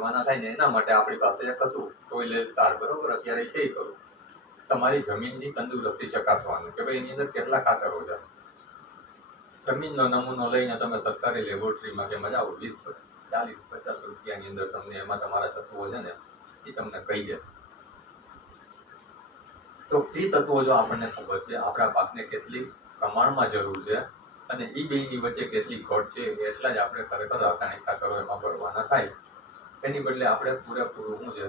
દેવાના થાય ને એના માટે આપણી પાસે એક હતું સોઇલ હેલ્થ કાર્ડ, બરોબર. અત્યારે છે કરું તમારી જમીનની તંદુરસ્તી ચકાસવાનું કે ભાઈ એની અંદર કેટલા ખાતરો છે. જમીનનો નમૂનો લઈને તમે સરકારી લેબોરેટરીમાં કે મજા આવો 20, 40, 50 રૂપિયાની અંદર તમને એમાં તમારા તત્વો છે ને એ તમને કહી દે. તો એ તત્વો જો આપણને ખબર છે આપણા પાકને કેટલી પ્રમાણમાં જરૂર છે અને એ બેની વચ્ચે કેટલી ઘટ છે, એટલા જ આપણે ખરેખર રાસાયણિક ખાતરો એમાં ભરવાના થાય. એની બદલે આપણે પૂરેપૂરું શું છે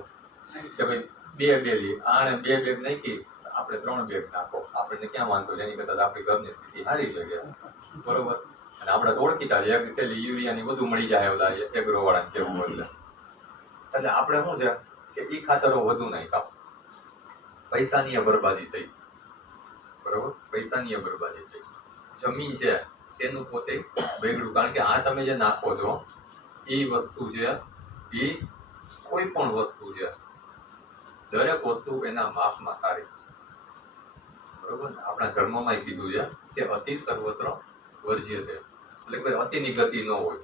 કે ભાઈ 2 બેગ આણે 2 બેગ નાખી આપણે 3 બેગ નાખો, આપણને ક્યાં વાંધો છે. એની કરતા આપણી ઘરની સ્થિતિ સારી છે, બરોબર. અને આપણે તો ઓળખીતા એક થેલી યુરિયાની બધું મળી જાય ઓલા એગ્રો વાળાને કેવું એટલે આપણે શું છે કે એ ખાતરો વધુ નાખ્યા, પૈસાની બરબાદી થઈ, બરોબર. પૈસાની બરબાદી થઈ. જમીન છે તેનું પોતે બગડ્યું, કારણ કે આ તમે જે નાખો છો એ વસ્તુ છે એ કોઈ પણ વસ્તુ છે, દરેક વસ્તુ એના માપમાં સારી, બરોબર. આપણા ધર્મમાં કીધું છે કે અતિ સર્વત્ર વર્જ્યતે, એટલે કે અતિની ગતિ ન હોય.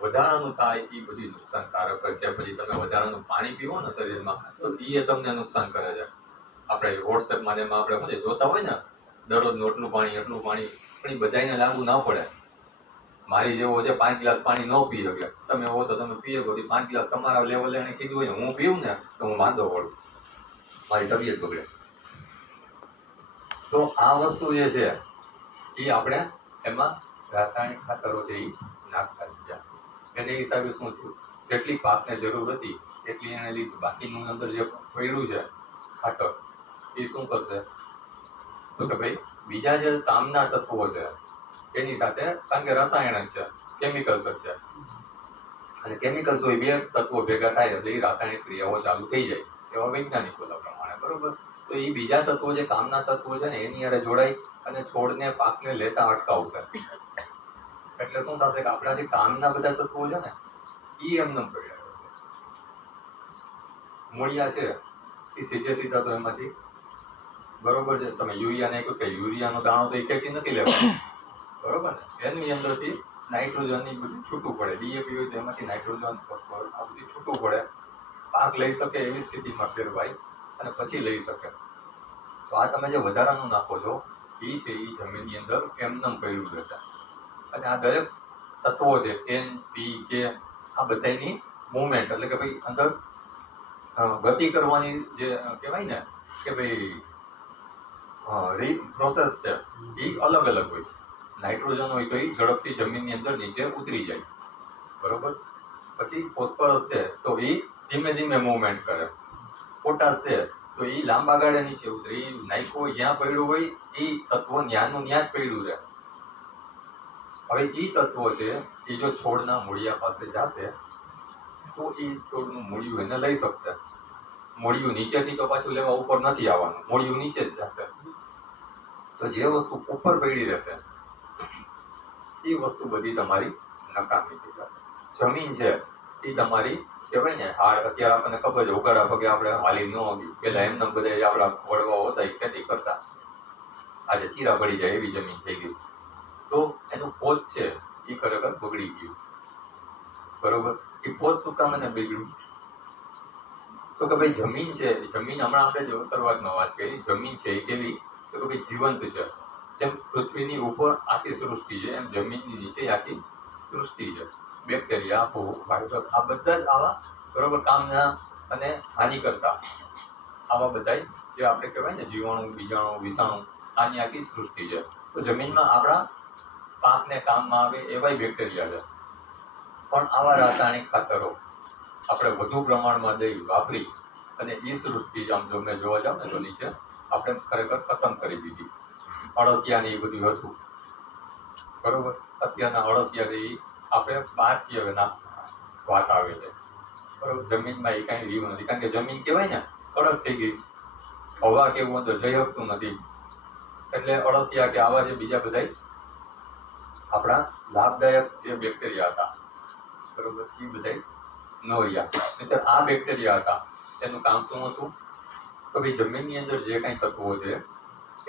વધારાનું થાય એ બધી નુકસાનકારક છે. પછી તમે વધારાનું પાણી પીવો ને શરીરમાં તો એ તમને નુકસાન કરે છે. આપણે વોટ્સએપમાં એમાં આપણે શું જોતા હોય ને દરરોજ એટલું પાણી એટલું પાણી, પણ એ બધાને લાગુ ના પડે. મારી જેવો છે 5 ગ્લાસ પાણી ન પી શકે, તમે હો તો તમે પીએ તો 5 ગ્લાસ તમારા લેવલે એને કીધું હોય હું પીવું ને તો હું માંદો પડું, મારી તબિયત બગડે. તો આ વસ્તુ જે છે એ આપણે એમાં રાસાયણિક ખાતરો છે એ નાખતા ગયા. એને હિસાબે શું થયું, જેટલી પાકને જરૂર હતી એટલી એને લીધું, બાકીનું અંદર જે પડ્યું છે ખાતર એ શું કરશે તો કે ભાઈ બીજા જે કામના તત્વો છે એની સાથે, કારણ કે રસાયણ જ છે, કેમિકલ્સ જ છે, અને કેમિકલ્સ હોય 2 તત્વો ભેગા થાય એટલે એ રાસાયણિક ક્રિયાઓ ચાલુ થઈ જાય એવા વૈજ્ઞાનિકો પ્રમાણે, બરોબર. તો એ બીજા તત્વો જે કામના તત્વો છે ને એની હારે જોડાઈ અને છોડને પાકને લેતા અટકાવશે. એટલે શું થશે કે આપણા જે કામના બધા તત્વો છે ને એ એમને પડ્યા રહેશે. મૂળિયા છે એ સીધા તો એમાંથી, બરોબર છે. તમે યુરિયા નાખ્યું કે યુરિયાનો દાણો તો એ ખેંચી નથી લેવાનો, બરોબર ને. એની અંદરથી નાઇટ્રોજન બધું છૂટું પડે, ડીએપી હોય તો એમાંથી નાઇટ્રોજન ફોસ્ફરસ આ બધું છૂટું પડે, પાક લઈ શકે એવી સ્થિતિમાં ફેરવાય અને પછી લઈ શકે. તો આ તમે જે વધારાનું નાખો છો એ છે એ જમીનની અંદર એમનેમ પડ્યું રહેશે. અને આ દરેક તત્વો છે એન પી કે આ બધાની મુવમેન્ટ, એટલે કે ભાઈ અંદર ગતિ કરવાની જે કહેવાય ને કે ભાઈ પ્રોસેસ છે એ અલગ અલગ હોય. નાઇટ્રોજન હોય તો એ ઝડપથી જમીનની અંદર નીચે ઉતરી જાય, બરોબર. પછી ફોસ્ફરસ છે તો એ ધીમે ધીમે મુવમેન્ટ કરે. પોટાશ છે તો એ લાંબા ગાળે નીચે ઉતરે. એ નાખ્યું હોય જ્યાં પડ્યું હોય એ તત્વો ન્યાનું ન્યા જ પડ્યું રહે. હવે એ તત્વો છે એ જો છોડના મૂળિયા પાસે જશે તો એ છોડનું મૂળિયું એને લઈ શકશે. મૂળિયું નીચેથી તો પાછું લેવા ઉપર નથી આવવાનું, મૂળિયું નીચે જ જશે. તો જે વસ્તુ ઉપર પડી રહેશે એ વસ્તુ બધી તમારી નકામી થઈ જશે. જમીન છે એ તમારી કહેવાય ને હાડ, અત્યારે આપણને ખબર છે ઉગાડા પગે આપણે હાલી ન આવી, પેલા એમને બધા આપણા વડવાઓ હતા એ ખેતી કરતા, આજે ચીરા પડી જાય એવી જમીન થઈ ગઈ. તો એનું પોત છે એ ખરેખર બગડી ગયું, બરોબર. એ પોત શું કામ એને બગડ્યું તો કે ભાઈ જમીન છે, જમીન હમણાં આપણે જો શરૂઆતમાં વાત કરી, જમીન છે એ કેવી તો કે ભાઈ જીવંત છે. જેમ પૃથ્વીની ઉપર આખી સૃષ્ટિ છે એમ જમીનની નીચે આખી સૃષ્ટિ છે. બેક્ટેરિયા, ફૂગ, વાયરસ આ બધા જ આવા, બરોબર, કામના અને હાનિ કરતા આવા બધા જે આપણે કહેવાય ને જીવાણુ, બીજાણુ, વિષાણુ, આની આખી સૃષ્ટિ છે. તો જમીનમાં આપણા પાકને કામમાં આવે એવાય બેક્ટેરિયા છે. પણ આવા રાસાયણિક ખાતરો આપણે વધુ પ્રમાણમાં દઈ વાપરી અને એ સૃષ્ટિ આમ જો મેં જોવા જાવ ને તો નીચે આપણે ખરેખર ખતમ કરી દીધી. અળસિયા ને એ બધું હતું, બરોબર. અત્યારના અળસિયા છે એ આપણે 5 ના વાત આવે છે, બરોબર. જમીનમાં એ કાંઈ રહ્યું નથી, કારણ કે જમીન કહેવાય ને કડક થઈ ગઈ, હવા કેવું અંદર જઈ શકતું નથી. એટલે અળસિયા કે આવા જે બીજા બધા આપણા લાભદાયક જે બેક્ટેરિયા હતા, બરોબર, એ બધા ન રહ્યા. નહીંતર આ બેક્ટેરિયા હતા એનું કામ શું હતું તો ભાઈ જમીનની અંદર જે કાંઈ તત્વો છે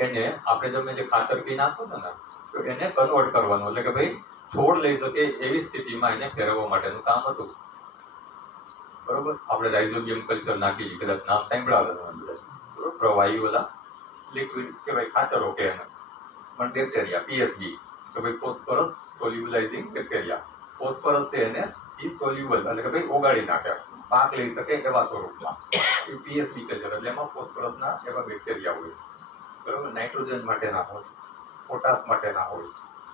એને આપણે તમે જે ખાતર પી નાખો છો ને તો એને કન્વર્ટ કરવાનું, એટલે કે ભાઈ છોડ લઈ શકે એવી સ્થિતિમાં એને ફેરવવા માટેનું કામ હતું. બરોબર. આપણે રાઇઝોબિયમ કલ્ચર નાખી, કદાચ નામ સાંભળ્યા હતા તમે બધા, બરોબર. પ્રવાહી ઓલા લિક્વિડ કહેવાય ખાતરો કે એને, પણ બેક્ટેરિયા પીએસબી કે ભાઈ ફોસ્ફરસ સોલ્યુબલાઇઝિંગ બેક્ટેરિયા. ફોસ્ફરસ છે એને ઇસોલ્યુબલ એટલે કે ભાઈ ઓગાળી નાખે, પાક લઈ શકે એવા સ્વરૂપમાં એ પીએસબી કલ્ચર. એટલે એમાં ફોસ્ફરસના એવા બેક્ટેરિયા હોય, બરોબર. નાઇટ્રોજન માટેના હોય, પોટાશ માટેના હોય.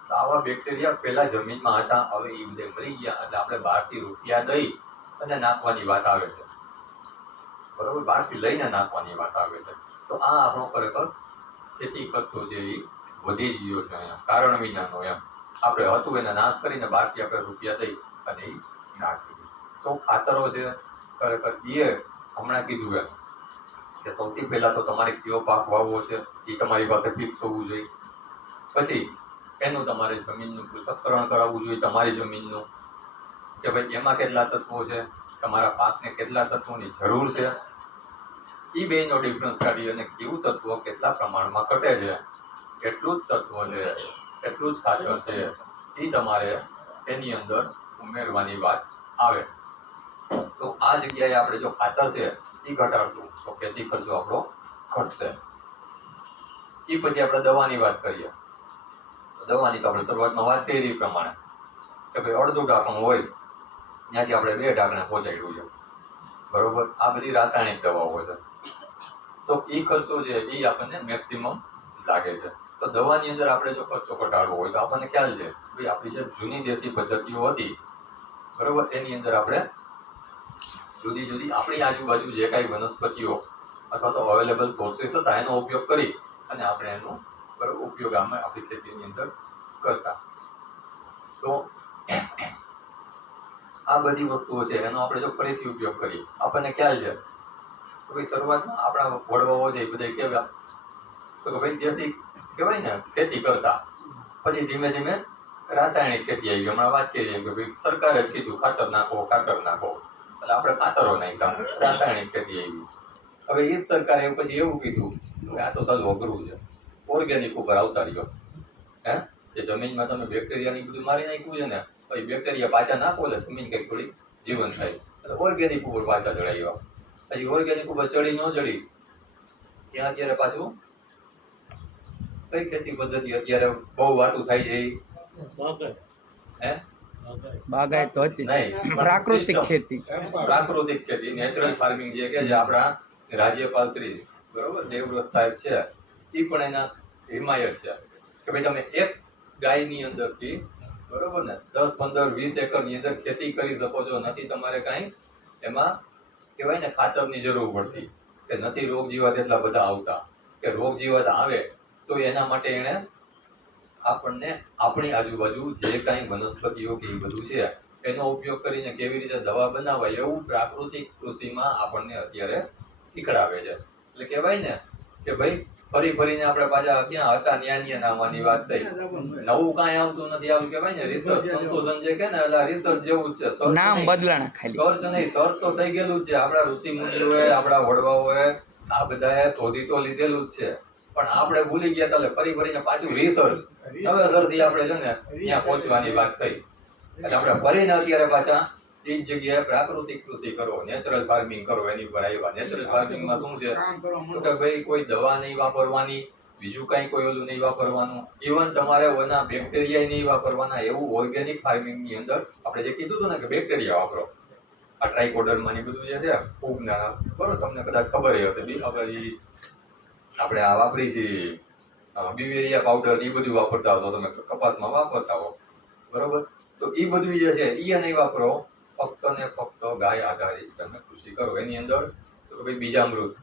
તો આવા બેક્ટેરિયા પહેલા જમીનમાં હતા, હવે એ બધે મરી ગયા. એટલે આપણે બહારથી રૂપિયા દઈ અને નાખવાની વાત આવે છે, બરોબર. બહારથી લઈને નાખવાની વાત આવે છે. તો આ આપણો ખરેખર ખેતી ખર્ચો છે એ વધી જ ગયો છે અહીંયા, કારણ વિનાનો એમ. આપણે હતું એને નાશ કરીને બહારથી આપણે રૂપિયા દઈ અને એ નાખી. તો ખાતરો છે ખરેખર એ હમણાં કીધું એમ કે સૌથી પહેલા તો તમારે કયો પાક વાવવો છે એ તમારી પાસે ફિક્સ હોવું જોઈએ. પછી એનું તમારે જમીનનું પૃથ્થકરણ કરાવવું જોઈએ, તમારી જમીનનું, કે ભાઈ એમાં કેટલા તત્વો છે, તમારા પાકને કેટલા તત્વોની જરૂર છે. એ બેનો ડિફરન્સ કાઢી અને કેવું તત્વ કેટલા પ્રમાણમાં ઘટે છે, કેટલું જ તત્વ છે, એટલું જ ખાતર છે, એ તમારે એની અંદર ઉમેરવાની વાત આવે. તો આ જગ્યાએ આપણે જો ખાતર છે એ ઘટાડશું તો ખેતી ખર્ચો આપણો ઘટશે. એ પછી આપણે દવાની વાત કરીએ. દવાની તો આપણે શરૂઆતમાં વાત કરી એ પ્રમાણે કે ભાઈ અડધું ઢાંકણું હોય ત્યાંથી આપણે 2 ઢાંકણા પહોંચાડ્યું છે, બરોબર. આ બધી રાસાયણિક દવાઓ છે. તો એ ખર્ચો છે એ આપણને મેક્સિમમ લાગે છે. તો દવાની અંદર આપણે જો ખર્ચો ઘટાડવો હોય તો આપણને ખ્યાલ છે ભાઈ આપણી જે જૂની દેશી પદ્ધતિઓ હતી, બરોબર, એની અંદર આપણે જુદી જુદી આપણી આજુબાજુ જે કાંઈ વનસ્પતિઓ અથવા તો અવેલેબલ સોર્સિસ હતા એનો ઉપયોગ કરી અને આપણે એનો બરોબર ઉપયોગ આમાં આપણી ખેતીની અંદર કરતા. તો આ બધી વસ્તુઓ છે એનો આપણે જો ફરીથી ઉપયોગ કરીએ, આપણને ખ્યાલ છે તો ભાઈ શરૂઆતમાં આપણા વડવાઓ છે એ બધા કેવા તો કે ભાઈ દેશી કહેવાય ને ખેતી કરતા. પછી ધીમે ધીમે રાસાયણિક ખેતી આવી. હમણાં વાત કરીએ કે ભાઈ સરકારે જ કીધું ખાતર નાખો, ખાતર નાખો, એટલે આપણે ખાતરો નાખ્યા, રાસાયણિક ખેતી આવી. હવે એ જ સરકારે પછી એવું કીધું કે આ તો ચાલુ અઘરું છે, ઓર્ગેનિક ઉપર આવતા રહ્યો. હે, જે જમીનમાં તમે બેક્ટેરિયાની બધું મારી નાખ્યું છે ને, પછી બેક્ટેરિયા પાછા નાખો એટલે જમીન કંઈક થોડી જીવન થાય. એટલે ઓર્ગેનિક ઉપર પાછા ચડાવ્યા. પછી ઓર્ગેનિક ઉપર ચડી ન ચડી ત્યાં અત્યારે પાછું કઈ ખેતી પદ્ધતિ અત્યારે બહુ વાતું થાય છે હે બાગાયત તો હતી નહીં, પ્રાકૃતિક ખેતી. પ્રાકૃતિક ખેતી, નેચરલ ફાર્મિંગ જે કે જે આપણા રાજ્યપાલ શ્રી બરોબર દેવવ્રત સાહેબ છે એ પણ એના હિમાયત છે કે ભાઈ તમે એક ગાયની અંદરથી બરોબર ને 10, 15, 20 એકરની અંદર ખેતી કરી શકો છો. નથી તમારે કાંઈ એમાં કહેવાય ને ખાતરની જરૂર પડતી, કે નથી રોગ જીવાત એટલા બધા આવતા, કે રોગ જીવાત આવે તો એના માટે એને આપણને આપણી આજુબાજુ જે કાંઈ વનસ્પતિઓ કે એ બધું છે એનો ઉપયોગ કરીને કેવી રીતે દવા બનાવાય એવું પ્રાકૃતિક કૃષિમાં આપણને અત્યારે શીખડાવે છે. એટલે કહેવાય ને કે ભાઈ ફરી ફરીને આપણે પાછા ક્યાં હતા ન્યા નામવાની વાત થઈ. નવું કાંઈ આવતું નથી. આવું કહેવાય ને રિસર્ચ સંશોધન જે કે ને એટલે રિસર્ચ જેવું જ છે. નામ બદલાણા ખાલી. સર્ચ નહીં, સર્ચ તો થઈ ગયેલું જ છે. આપણા ઋષિ મુનિઓએ, આપણા વડવાઓએ આ બધાએ શોધી તો લીધેલું જ છે, પણ આપણે ભૂલી ગયા એટલે ફરી ફરીને પાછું રિસર્ચ નવેસરથી આપણે છે ને ત્યાં પહોંચવાની વાત થઈ. એટલે આપણે ફરીને અત્યારે પાછા એ જ જગ્યાએ પ્રાકૃતિક કૃષિ કરો, નેચરલ ફાર્મિંગ કરો એની ઉપર આવ્યા. નેચરલ ફાર્મિંગમાં શું છે તો કે ભાઈ કોઈ દવા નહીં વાપરવાની, બીજું કાંઈ કોઈ ઓલું નહીં વાપરવાનું, ઇવન તમારે ઓના બેક્ટેરિયા નહીં વાપરવાના. એવું ઓર્ગેનિક ફાર્મિંગની અંદર આપણે જે કીધું હતું ને કે બેક્ટેરિયા વાપરો, આ ટ્રાઇકોડર્મા બધું જે છે ફૂગના, બરોબર, તમને કદાચ ખબર હશે. આપણે આ વાપરી છીએ બીવેરિયા પાવડર એ બધું વાપરતા હો તમે, કપાસમાં વાપરતા હો, બરોબર. તો એ બધું જે છે એ નહીં વાપરો. ફક્ત ને ફક્ત ગાય આધારિત તમે કૃષિ કરો. એની અંદર તો ભાઈ બીજામૃત,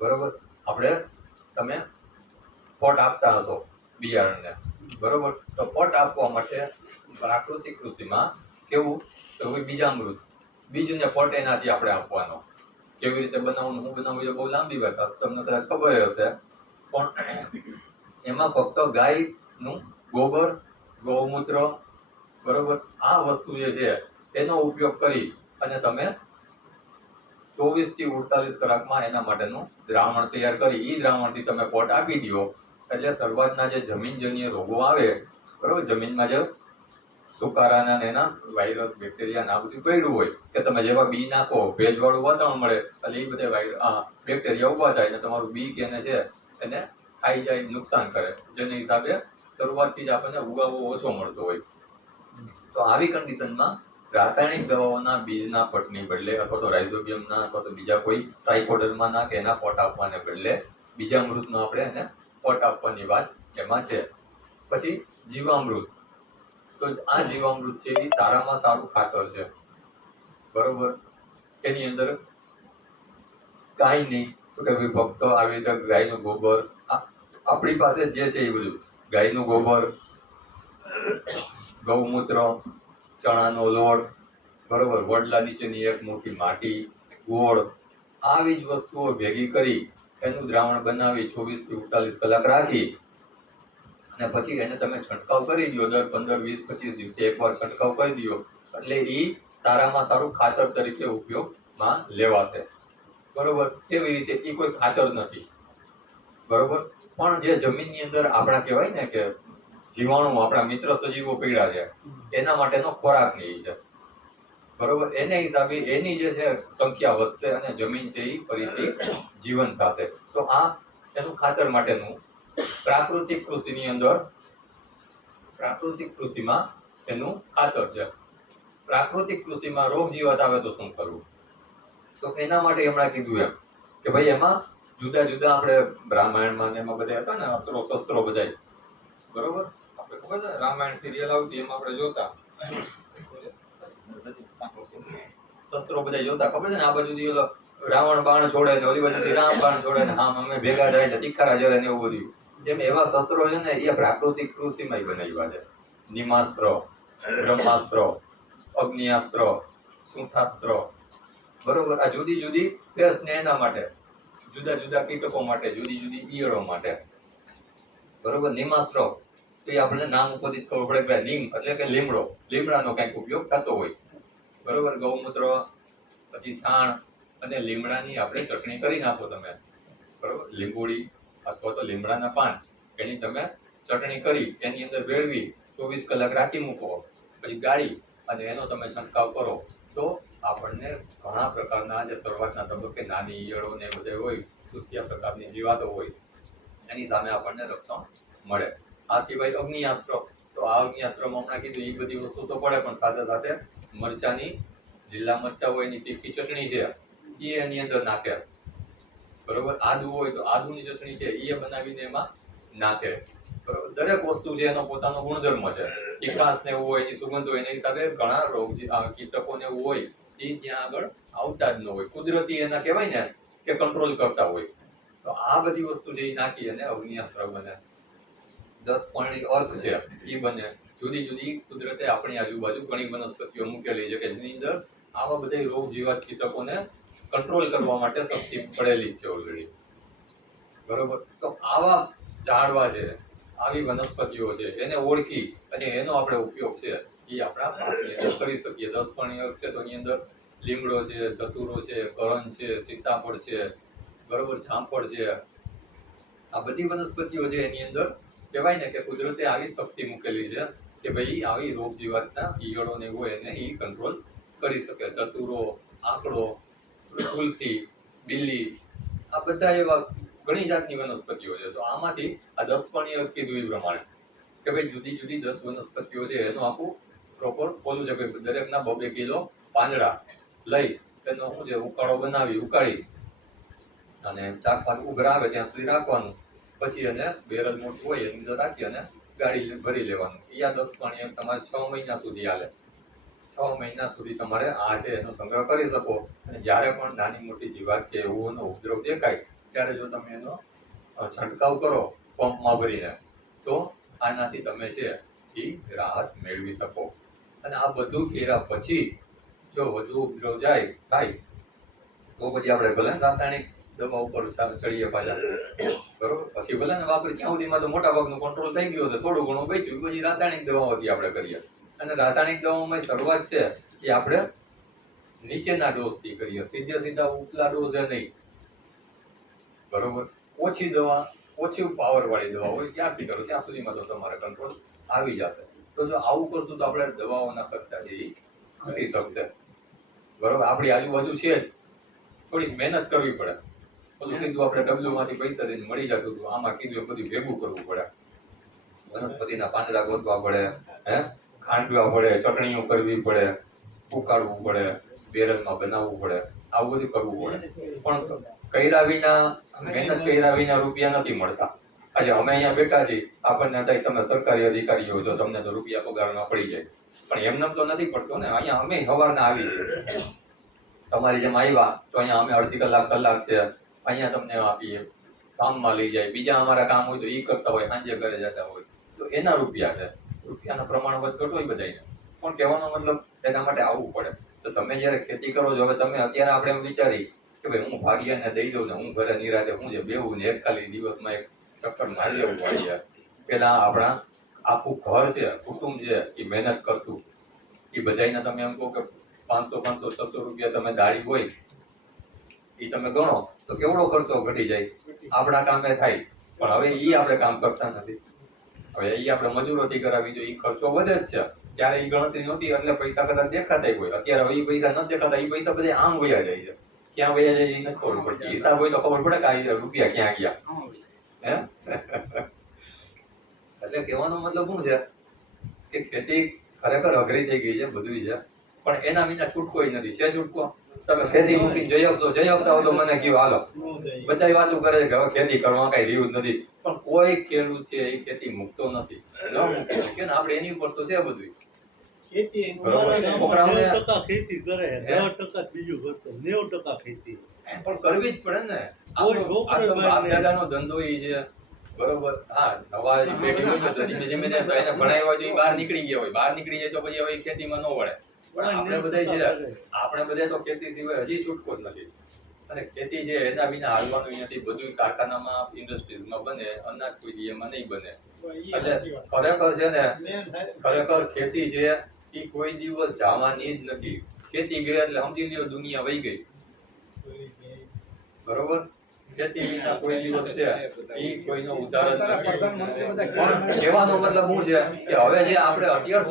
બરોબર, આપણે તમે પોટ આપતા હશો બિયારણને, બરોબર. તો પોટ આપવા માટે પ્રાકૃતિક કૃષિમાં કેવું તો ભાઈ બીજામૃત, બીજને પોટ એનાથી આપણે આપવાનો. કેવી રીતે બનાવવાનું, હું બનાવું એ બહુ લાંબી વાત હશે, તમને કદાચ ખબર હશે, પણ એમાં ફક્ત ગાયનું ગોબર, ગૌમૂત્ર, બરોબર, આ વસ્તુ જે છે એનો ઉપયોગ કરી અને તમે 24 થી 48 કલાકમાં એના માટેનું દ્રાવણ તૈયાર કરી એ દ્રાવણથી તમે પોટ આપી દો એટલે શરૂઆતના જે જમીનજન્ય રોગો આવે, બરોબર, જમીનમાં જે સુકારાના ને એના વાયરસ બેક્ટેરિયા ને આ બધું પડ્યું હોય કે તમે જેવા બી નાખો ભેજવાળું વાતાવરણ મળે એટલે એ બધા બેક્ટેરિયા ઉભા થાય ને તમારું બી કે એને છે એને ખાઈ જાય, નુકસાન કરે, જેને હિસાબે શરૂઆતથી જ આપણને ઉગાવો ઓછો મળતો હોય. તો આવી કન્ડિશનમાં રાસાયણિક દવાઓના બીજના પટની બદલે અથવા તો રાઇઝોબિયમના અથવા તો બીજા કોઈ ટ્રાઇકોડર્માના કે એના પટ આપવાને બદલે બીજા અમૃતનો આપણે એને પટ આપવાની વાત એમાં છે. પછી જીવામૃત. તો આ જીવામૃત છે એ સારામાં સારું ખાતર છે, બરોબર. એની અંદર કાંઈ નહીં તો કે ભાઈ ફક્ત આવી રીતે ગાયનું ગોબર, આપણી પાસે જે છે એ બધું ગાયનું ગોબર, ગૌમૂત્ર, ચણાનો લોટ, બરોબર, વડલા નીચેની એક મોટી માટી, ગોળ, આવી જ વસ્તુઓ ભેગી કરી એનું દ્રાવણ બનાવી 24 થી 48 કલાક રાખી અને પછી એને તમે છંટકાવ કરી દો. દર 15, 20, 25 દિવસે એકવાર છંટકાવ કરી દો એટલે એ સારામાં સારું ખાતર તરીકે ઉપયોગમાં લેવાશે, બરોબર. કેવી રીતે? એ કોઈ ખાતર નથી, બરોબર, પણ જે જમીનની અંદર આપણા કહેવાય ને કે જીવાણુ, આપણા મિત્ર સજીવો પડ્યા છે એના માટેનો ખોરાક નહીં છે, બરોબર. એને હિસાબે એની જે છે સંખ્યા વધશે અને જમીન છે એ ફરીથી જીવંત થશે. તો આ એનું ખાતર માટેનું પ્રાકૃતિક કૃષિની અંદર, પ્રાકૃતિક કૃષિમાં એનું ખાતર છે. પ્રાકૃતિક કૃષિમાં રોગ જીવાત આવે તો શું કરવું? તો એના માટે હમણાં કીધું એમ કે ભાઈ એમાં જુદા જુદા આપણે રામાયણમાં એમાં બધા હતા ને અસ્ત્રો શસ્ત્રો બધાય, બરોબર. આપણે ખબર છે રામાયણ સિરિયલ આવતી એમાં આપણે જોતા શસ્ત્રો બધા જોતા, ખબર છે ને? આ બાજુથી ઓલો રાવણ બાણ છોડે ને ઓલી બાજુથી રામ બાણ છોડે ને આમ અમે ભેગા થાય ને તીખારા જરે ને એવું બધું. જેમ એવા શસ્ત્રો છે ને એ પ્રાકૃતિક કૃષિમાં બનાવ્યા છે. નિમાસ્ત્ર, બ્રહ્માસ્ત્ર, અગ્નિયાસ્ત્ર, સૂંઠાસ્ત્ર, બરોબર. આ જુદી જુદી પેસ્ટ ને એના માટે, જુદા જુદા કીટકો માટે, જુદી જુદી ઈયળો માટે, બરોબર. નિમાસ્ત્ર તો એ આપણને નામ ઉપરથી ખબર પડે કે નીમ એટલે કે લીમડો, લીમડાનો કંઈક ઉપયોગ થતો હોય, બરોબર. ગૌમૂત્ર, પછી છાણ અને લીમડાની આપણે ચટણી કરી નાખો તમે, બરોબર. લીંબોળી અથવા તો લીમડાના પાન એની તમે ચટણી કરી એની અંદર ભેળવી 24 કલાક રાખી મૂકો, પછી ગાળી અને એનો તમે છંટકાવ કરો તો આપણને ઘણા પ્રકારના જે શરૂઆતના તબક્કે નાની ઈયળો ને બધે હોય, ચૂસિયા પ્રકારની જીવાતો હોય, એની સામે આપણને રક્ષણ મળે. આ સિવાય અગ્નિયાસ્ત્ર. તો આ અગ્નિયાસ્ત્રમાં હમણાં કીધું એ બધી વસ્તુ તો પડે, પણ સાથે સાથે મરચાની, લીલા મરચા હોય એની તીખી ચટણી છે એ એની અંદર નાખે, બરોબર. આદુ હોય તો આદુની ચટણી છે એ બનાવીને એમાં નાખે, બરોબર. દરેક વસ્તુ છે એનો પોતાનો ગુણધર્મ છે. તીખાસ ને એવું હોય, એની સુગંધ હોય, એના હિસાબે ઘણા રોગ કીટકો ને એવું હોય એ ત્યાં આગળ આવતા જ ન હોય. કુદરતી એના કહેવાય ને કે કંટ્રોલ કરતા હોય. તો આ બધી વસ્તુ જે નાખી અને અગ્નિયાસ્ત્ર બને. 10 પાણી અર્ક છે એ બને. જુદી જુદી કુદરતે આપણી આજુબાજુ ઘણી વનસ્પતિઓ મૂકેલી છે કે જેની અંદર આવા બધા રોગ જીવાત કીટકોને કંટ્રોલ કરવા માટે શક્તિ પડેલી જ છે ઓલરેડી, બરોબર. તો આવા ઝાડવા છે, આવી વનસ્પતિઓ છે, એને ઓળખી અને એનો આપણે ઉપયોગ છે એ આપણા પાકની અંદર કરી શકીએ. 10 પાણી અર્ક છે તો એની અંદર લીમડો છે, ધતુરો છે, કરણ છે, સીતાફળ છે, બરોબર, જામફળ છે, આ બધી વનસ્પતિઓ છે એની અંદર કહેવાય ને કે કુદરતે આવી શક્તિ મૂકેલી છે કે ભાઈ આવી રોગ જીવાતના ઈયળો ને હોય એને એ કંટ્રોલ કરી શકે. ધતુરો, આંકડો, તુલસી, બિલ્લી, આ બધા એવા ઘણી જાતની વનસ્પતિઓ છે. તો આમાંથી આ 10 પાણી કીધું એ પ્રમાણે કે ભાઈ જુદી જુદી 10 વનસ્પતિઓ છે એનું આખું પ્રોપર બોલું છે કે દરેકના 2-2 કિલો પાંદડા લઈ એનો શું છે ઉકાળો બનાવી, ઉકાળી અને 4-5 ઉઘરા આવે ત્યાં સુધી રાખવાનું. પછી એને બેરલ મોટું હોય એની અંદર રાખી અને ગાડી ભરી લેવાનું. એ આ 10 પાણી તમારે 6 મહિના સુધી હાલે. 6 મહિના સુધી તમારે આ છે એનો સંગ્રહ કરી શકો. અને જ્યારે પણ નાની મોટી જીવાત કે એવોનો ઉપદ્રવ દેખાય ત્યારે જો તમે એનો છંટકાવ કરો પંપમાં ભરીને તો આનાથી તમે છે એ રાહત મેળવી શકો. અને આ બધું કર્યા પછી જો વધુ ઉપદ્રવ થાય તો પછી આપણે ભલે રાસાયણિક દવા ઉપર ચડીએ પાછા, બરોબર. પછી ભલે ને વાપરી ત્યાં સુધીમાં તો મોટા ભાગનું કંટ્રોલ થઈ ગયું છે, થોડું ઘણું બચ્યું પછી રાસાયણિક દવાઓથી આપણે કરીએ. અને રાસાયણિક દવાઓમાં શરૂઆત છે એ આપણે નીચેના ડોઝથી કરીએ, સીધા ઉપલા ડોઝે નહીં, બરોબર. ઓછી દવા, ઓછી પાવર વાળી દવા હોય ત્યારથી કરો, ત્યાં સુધીમાં તો તમારે કંટ્રોલ આવી જશે. તો તો જો આવું કરશું તો આપણે દવાઓના ખર્ચા છે એ ઘટી શકશે. બરોબર, આપણી આજુબાજુ છે જ, થોડીક મહેનત કરવી પડે. બધું સીધું આપણે ડબલુમાંથી પૈસા દઈને મળી જતું હતું, આમાં કીધું બધું ભેગું કરવું પડે. વનસ્પતિના પાંદડા ગોતવા પડે, ખાંડવા પડે, ચટણીઓ કરવી પડે, ઉકાળવું પડે, બેરલમાં બનાવવું પડે, આવું બધું કરવું પડે. પણ કર્યા વિના, મહેનત કર્યા વિના રૂપિયા નથી મળતા. આજે અમે અહીંયા બેઠા છીએ, આપણને થાય તમે સરકારી અધિકારીઓ છો, તમને તો રૂપિયા પગારમાં પડી જાય, પણ એમને તો નથી પડતો ને. અહીંયા અમે સવારના આવી છે, તમારી જેમ આવ્યા તો અહીંયા અમે અડધી કલાક છે, અહીંયા તમને આપીએ, કામમાં લઈ જાય, બીજા અમારા કામ હોય તો એ કરતા હોય, સાંજે ઘરે જતા હોય, તો એના રૂપિયા છે. રૂપિયાના પ્રમાણ વધઘટ હોય બધાને, પણ કહેવાનો મતલબ એના માટે આવવું પડે. તો તમે જ્યારે ખેતી કરો છો, હવે તમે અત્યારે આપણે એમ વિચારી કે ભાઈ હું ભાગ્યાને દઈ દઉં ને હું ઘરે નિરાતે હું છે બેવું ને એક ખાલી દિવસમાં એક ચક્કર મારી લેવું પડે. પેલા આપણા આખું ઘર છે, કુટુંબ છે, એ મહેનત કરતું, એ બધાને તમે એમ કહો કે 500, 600 રૂપિયા તમે દાડી હોય એ તમે ગણો તો કેવડો ખર્ચો ઘટી જાય, આપણા કામે થાય. પણ હવે એ આપણે કામ કરતા નથી. હવે એ આપણે મજૂરોથી કરાવી જોઈએ, એ ખર્ચો વધે જ છે. ત્યારે એ ગણતરી નહોતી એટલે પૈસા કદાચ દેખાતા હોય, અત્યારે હવે એ પૈસા નથી દેખાતા, એ પૈસા બધા આમ વયા જાય છે. ક્યાં વયા જાય એ નથી ખબર પડતી. હિસાબ હોય તો ખબર પડે કે આ રૂપિયા ક્યાં ગયા. હે એટલે કહેવાનો મતલબ શું છે કે ખેતી ખરેખર અઘરી થઈ ગઈ છે, બધું છે, પણ એના વિના છૂટકો નથી. છે છૂટકો? તમે ખેતી મૂકી જઈ આવતા હો તો મને કહો હાલો. બધા વાતો કરે છે કે હવે ખેતી કરવા કઈ રહ્યું જ નથી, પણ કોઈ ખેડૂત છે એ ખેતી મૂકતો નથી. ન મૂકતો કે આપણે એની ઉપર તો છે બધું. પણ કરવી જ પડે ને, બાપ દાદાનો ધંધો એ છે. બરોબર, હા, નવા પેઢી હોય તો ધીમે ધીમે એને ભણાવ્યા હોય બહાર નીકળી ગયા હોય, બહાર નીકળી જાય તો પછી હવે ખેતીમાં ન વળે. પણ આપણે બધા તો ખેતી સિવાય હજી છૂટકો જ નથી. અને ખેતી છે એના વિના હાલવાનું નથી. બધું કારખાનામાં, ઇન્ડસ્ટ્રીઝમાં બને, અનાજ કોઈ દી એમાં નહીં બને. એટલે ખરેખર છે ને, ખરેખર ખેતી છે એ કોઈ દિવસ જવાની જ નથી. ખેતી ગઈ એટલે સમજી લ્યો દુનિયા વહી ગઈ. બરોબર, ખેતી વિના કોઈ દિવસ છે એ કોઈનો ઉદાહરણ નથી. પણ કહેવાનો મતલબ શું છે કે હવે જે આપણે અત્યાર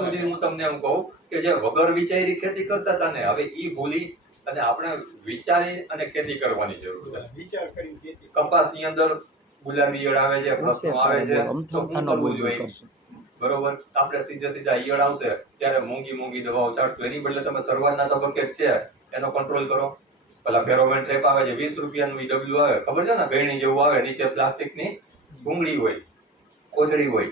સુધી હું તમને એમ કહું કે જે વગર વિચારી ખેતી કરતા હતા ને, હવે એ ભૂલી અને આપણે વિચારી અને ખેતી કરવાની જરૂર છે. કપાસની અંદર ગુલાબી ઈયળ આવે છે, પ્રશ્નો આવે છે, તો શું કરવું જોઈએ? બરોબર, આપણે સીધા ઈયળ આવશે ત્યારે મોંઘી દવાઓ ચાટશું. એની બદલે તમે શરૂઆતના તબક્કે જ છે એનો કંટ્રોલ કરો. પેલા ફેરોમેન ટ્રેપ આવે છે, 20 રૂપિયાનું ડબલું આવે, ખબર છે ને, ગયણી જેવું આવે, નીચે પ્લાસ્ટિકની ભૂંગળી હોય, કોથળી હોય,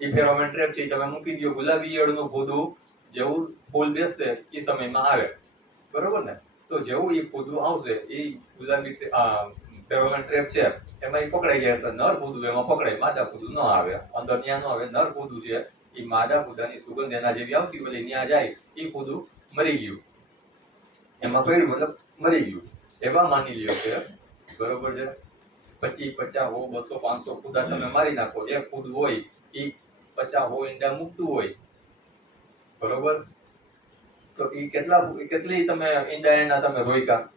એ ફેરોમેન ટ્રેપ છે. તમે મૂકી દો, ગુલાબી ઈયળનું ભૂદું જેવું ફૂલ બેસશે એ સમયમાં આવે. બરોબર ને? તો જેવું એ ભૂદું આવશે એ ગુલાબી ફેરોમેન ટ્રેપ છે એમાં એ પકડાઈ જાય છે. નર ભૂદું એમાં પકડાય, માદા ભૂદું ન આવે, અંદર ત્યાં ન આવે. નર ભૂદું છે એ માદા ભૂદાની સુગંધ એના જેવી આવતી હોય, ત્યાં જાય એ ભૂદું મરી ગયું, એમાં પડ્યું મતલબ મરી ગયું, એવા માની લ્યો કે બરોબર છે. 25, 50, 100, 200, 500 ફૂદા તમે મારી નાખો. એક ફૂદ હોય એ 50 ઈંડા મૂકતું હોય, બરોબર, તો એ કેટલી તમે ઈંડા એના તમે રોક્યા,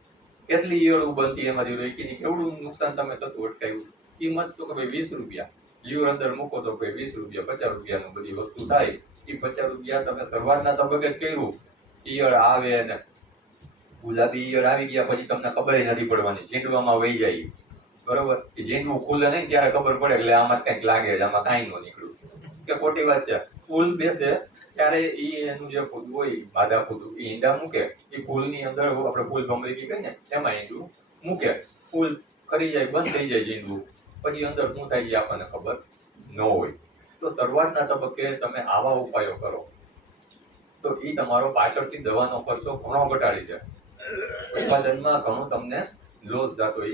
કેટલી ઈયળો બનતી એમાંથી રોકી, કેવડું નુકસાન તમે થતું અટકાવ્યું. કિંમત તો કે ભાઈ 20 રૂપિયા, લીવર અંદર મૂકો તો ભાઈ 20 રૂપિયા, 50 રૂપિયાનું બધી વસ્તુ થાય. એ 50 રૂપિયા તમે શરૂઆતના તબક્કે જ કર્યું. ઈયળ આવે ને ગુલાબી ઈયળ આવી ગયા પછી તમને ખબર નથી પડવાની, ઝીંડવામાં વહી જાય. બરોબર, એ ઝીંડવું ખુલે નહીં ત્યારે ખબર પડે એટલે આમાં કંઈક લાગે છે, આમાં કાંઈ ન નીકળ્યું. કે ખોટી વાત છે. ફૂલ બેસે ત્યારે એનું જે ફૂલ હોય, માદા ફૂલ, એ ઈંડા મૂકે. એ ફૂલની અંદર આપણે ફૂલ ભમરીકી કહીએ ને, એમાં ઈંડું મૂકે. ફૂલ ખરી જાય, બંધ થઈ જાય ઝીંડવું, પછી અંદર શું થાય એ આપણને ખબર ન હોય. તો શરૂઆતના તબક્કે તમે આવા ઉપાયો કરો તો એ તમારો પાછળથી દવાનો ખર્ચો ઘણો ઘટાડી દે, ઉત્પાદનમાં ઘણો તમને લોસ જતો એ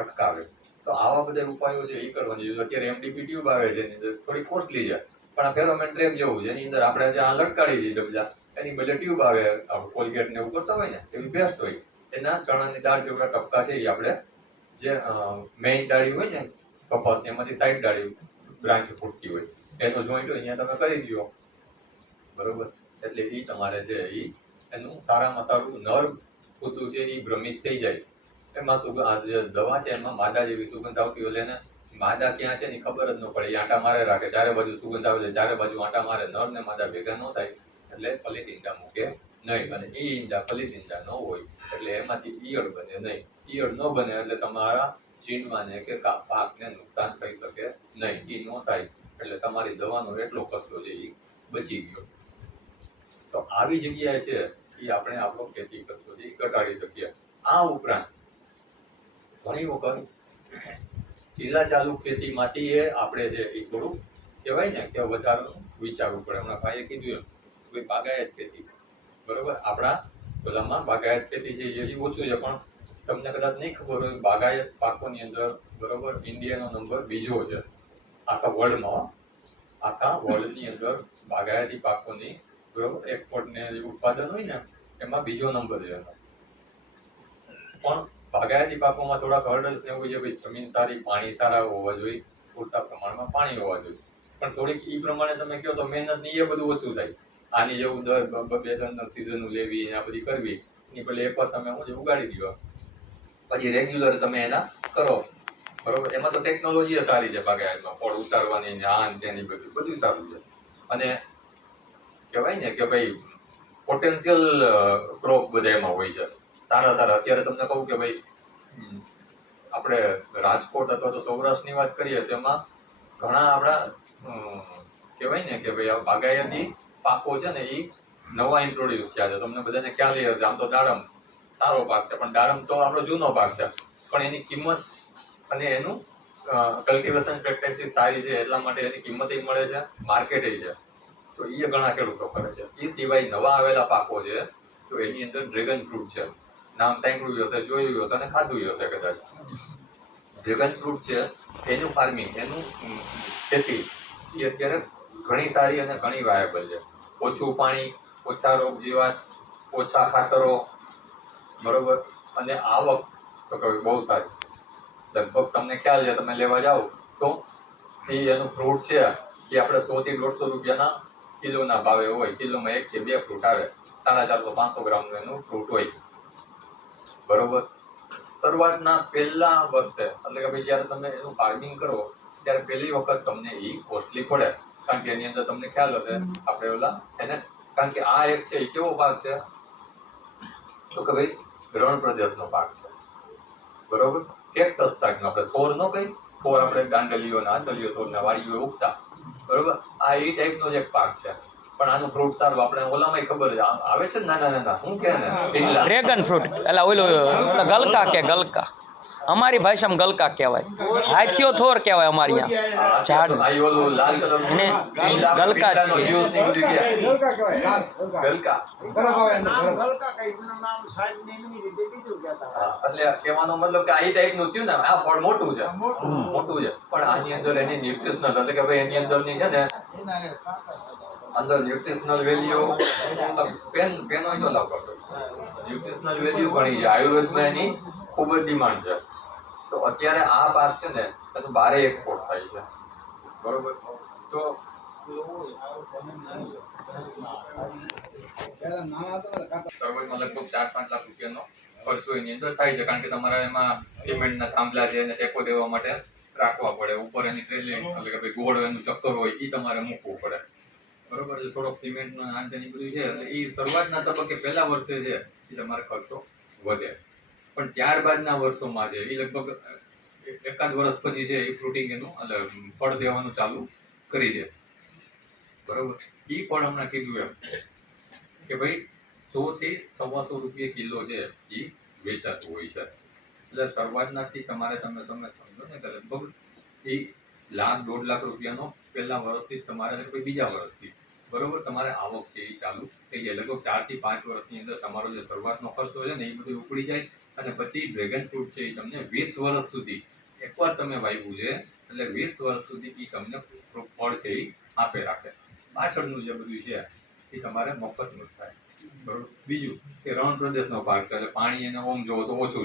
અટકાવે. તો આવા બધા ઉપાયો છે એ કરવાની જરૂર. અત્યારે એમડીપી ટ્યુબ આવે છે, એની અંદર થોડી કોસ્ટલી છે, પણ આ ફેરોમેન ટ્રેપ જેવું છે, એની અંદર આપણે જ્યાં લટકાડી દઈએ ડબલા, એની બદલે ટ્યુબ આવે, આપણે કોલગેટ ને એવું કરતા હોય ને, એવી બેસ્ટ હોય. એના ચણાની દાળ જેવડા ટપકા છે એ આપણે જે મેઇન ડાળી હોય ને કપાસ, એમાંથી સાઈડ ડાળી બ્રાન્ચ ફૂટતી હોય, એનો જોઈન્ટ હોય અહીંયા તમે કરી દો. બરોબર, એટલે એ તમારે છે એ એનું સારામાં સારું નર ફૂદું છે એ ભ્રમિત થઈ જાય. એમાં સુગંધ, જે દવા છે એમાં માદા જેવી સુગંધ આવતી હોય એને માદા ક્યાં છે ને ખબર જ ન પડે. એ આંટા મારે રાખે, ચારે બાજુ સુગંધ આવે છે, ચારે બાજુ આંટા મારે, નર ને માદા ભેગા ન થાય એટલે ફલિત ઈંડા મૂકે નહીં. અને એ ઈંડા ફલિત ઈંડા ન હોય એટલે એમાંથી ઈયળ બને નહીં. ઈયળ ન બને એટલે તમારા જીંડવાને કે પાકને નુકસાન થઈ શકે નહીં. એ ન થાય એટલે તમારી દવાનો એટલો ખર્ચો છે એ બચી ગયો. તો આવી જગ્યાએ છે એ આપણે આપણો ખેતી ખર્ચો છે એ ઘટાડી શકીએ. આ ઉપરાંત ઘણી વખત જિલ્લા ચાલુ ખેતીમાંથી એ આપણે છે એ થોડું કહેવાય ને કે વધારે વિચારવું પડે. હમણાં ભાઈએ કીધું એમ ભાઈ બાગાયત ખેતી, બરોબર, આપણા પેલામાં બાગાયત ખેતી છે એ હજી ઓછું છે, પણ તમને કદાચ નહીં ખબર હોય બાગાયત પાકોની અંદર, બરોબર, ઇન્ડિયાનો નંબર બીજો છે આખા વર્લ્ડમાં. આખા વર્લ્ડની અંદર બાગાયતી પાકોની, બરોબર, એક્સપોર્ટ ને ઉત્પાદન હોય ને એમાં બીજો નંબર છે એનો. પણ બાગાયતી પાકોમાં થોડાક હર્ડલ્સ ને એવું છે, ભાઈ જમીન સારી, પાણી સારા હોવા જોઈએ, પૂરતા પ્રમાણમાં પાણી હોવા જોઈએ. પણ થોડીક એ પ્રમાણે તમે કહો તો મહેનત ની એ બધું ઓછું થાય. આની જેવું દર 2-3 સિઝન લેવી આ બધી કરવી એની પેલે એકવાર તમે હું ઉગાડી દો, પછી રેગ્યુલર તમે એના કરો, બરોબર. એમાં તો ટેકનોલોજી સારી છે બાગાયતમાં, ફળ ઉતારવાની ને આ ને તેની બધું સારું છે. અને કહેવાય ને કે ભાઈ પોટેન્શિયલ ક્રોપ બધા એમાં હોય છે સારા સારા. અત્યારે તમને કહું કે ભાઈ આપણે રાજકોટ અથવા તો સૌરાષ્ટ્રની વાત કરીએ તો એમાં ઘણા આપણા કહેવાય ને કે ભાઈ આ બાગાયતી પાકો છે ને એ નવા ઇન્ટ્રોડ્યુસ થયા છે. તમને બધાને ખ્યાલ હશે. આમ તો દાડમ સારો પાક છે, પણ દાડમ તો આપણો જૂનો પાક છે, પણ એની કિંમત અને એનું કલ્ટિવેશન પ્રેક્ટિસિસ સારી છે એટલા માટે એની કિંમત મળે છે, માર્કેટ છે. તો એ ઘણા ખેડૂતો કરે છે. એ સિવાય નવા આવેલા પાકો છે, તો એની અંદર ડ્રેગન ફ્રૂટ છે. નામ સાંભળ્યું હશે, જોયું હશે અને ખાધું હશે કદાચ. ડ્રેગન ફ્રૂટ છે એનું ફાર્મિંગ, એનું ખેતી એ અત્યારે ઘણી સારી અને ઘણી વાયેબલ છે. ઓછું પાણી, ઓછા રોગ જીવાત, ઓછા ખાતરો, બરોબર, અને આવક તો કહે બહુ સારી. લગભગ તમને ખ્યાલ છે, તમે લેવા જાઓ તો એ એનું ફ્રૂટ છે એ આપણે 100 થી 150 રૂપિયાના કિલોના ભાવે હોય. કિલોમાં 1 કે 2 ફ્રૂટ આવે, 450-500 ગ્રામનું એનું ફ્રૂટ હોય, બરોબર. શરૂઆતના પહેલા વર્ષે એટલે કે ભાઈ જ્યારે તમે એનું ફાર્મિંગ કરો ત્યારે પહેલી વખત તમને એ કોસ્ટલી પડે, કારણ કે એની અંદર તમને ખ્યાલ હશે આપણે ઓલા એને, કારણ કે આ એક છે એ કેવો પાક છે તો કે ભાઈ રણ પ્રદેશનો પાક છે, બરોબર. કેક્ટસ ટાઈપનો, આપણે થોર ન કઈ, થોર આપણે દાંડલીઓ ને આંતલીઓ થોરના વાડીઓ ઉગતા, બરોબર. આ એ ટાઈપનો જ એક પાક છે, પણ આનું ફ્રૂટ સારું. આપણે ઓલામાં ખબર છે આવે છે ને નાના નાના, શું કે ને પિંગલા, ડ્રેગન ફ્રૂટ એટલે ઓલું ગલકા કે ગલકા, અમારી ભાષામાં ગલકા કહેવાય, હાથીઓ થોર કહેવાય અમારી અહીંયા ઝાડ. આ ઓલું લાલ કલરનું એને ગલકા જ કહે. જ્યુસ ની બધું કે ગલકા. હા, એટલે કહેવાનો મતલબ કે આ ટાઈપનું થયું ને, આ ફળ મોટું છે, મોટું છે, પણ આની અંદર એની ન્યુટ્રિશનલ એટલે કે ભાઈ એની અંદરની છે ને અંદર ન્યુટ્રિશનલ વેલ્યુ પેનો ન લાવવો, ન્યુટ્રિશનલ વેલ્યુ ઘણી છે. આયુર્વેદમાં એની ખૂબ જ ડિમાન્ડ છે. તો અત્યારે આ પાક છે ને એનું બારે એક્સપોર્ટ થાય છે, બરોબર. તો શરૂઆતમાં લગભગ 4-5 લાખ રૂપિયાનો ખર્ચો એની અંદર થાય છે, કારણ કે તમારે એમાં સિમેન્ટના થાંભલા છે એને ટેકો દેવા માટે રાખવા પડે, ઉપર એની ટ્રેલિંગ એટલે કે ભાઈ ગોળ એનું ચક્કર હોય એ તમારે મૂકવું પડે, બરોબર. એટલે થોડોક સિમેન્ટનો આંતરની બધું છે એટલે એ શરૂઆતના તબક્કે પહેલા વર્ષે છે એ તમારે ખર્ચો વધે, પણ ત્યારબાદના વર્ષોમાં છે એ લગભગ 1 વર્ષ પછી છે એ ફ્રૂટિંગ એનું એટલે ફળ દેવાનું ચાલુ કરી દે, બરોબર. એ પણ હમણાં કીધું એમ કે ભાઈ 100 થી 125 રૂપિયા કિલો છે એ વેચાતું હોય છે. એટલે શરૂઆતનાથી તમારે તમે સમજો ને કે લગભગ એ 1-1.5 લાખ રૂપિયાનો પહેલા વર્ષથી તમારે બીજા વર્ષથી, બરોબર, તમારે આવક છે એ ચાલુ થઈ જાય. લગભગ 4 થી 5 વર્ષની અંદર તમારો જે શરૂઆતનો ખર્ચો છે ને એ બધું ઉપડી જાય. અને પછી ડ્રેગન ફ્રૂટ છે એ તમને 20 વર્ષ સુધી, એકવાર તમે વાવ્યું છે એટલે 20 વર્ષ સુધી એ તમને ફળ છે એ આપે રાખે. પાછળનું જે બધું છે એ તમારે મફતનું થાય, બરોબર. બીજું કે રણ પ્રદેશનો પાક છે એટલે પાણી એને ઓમ જોવો તો ઓછું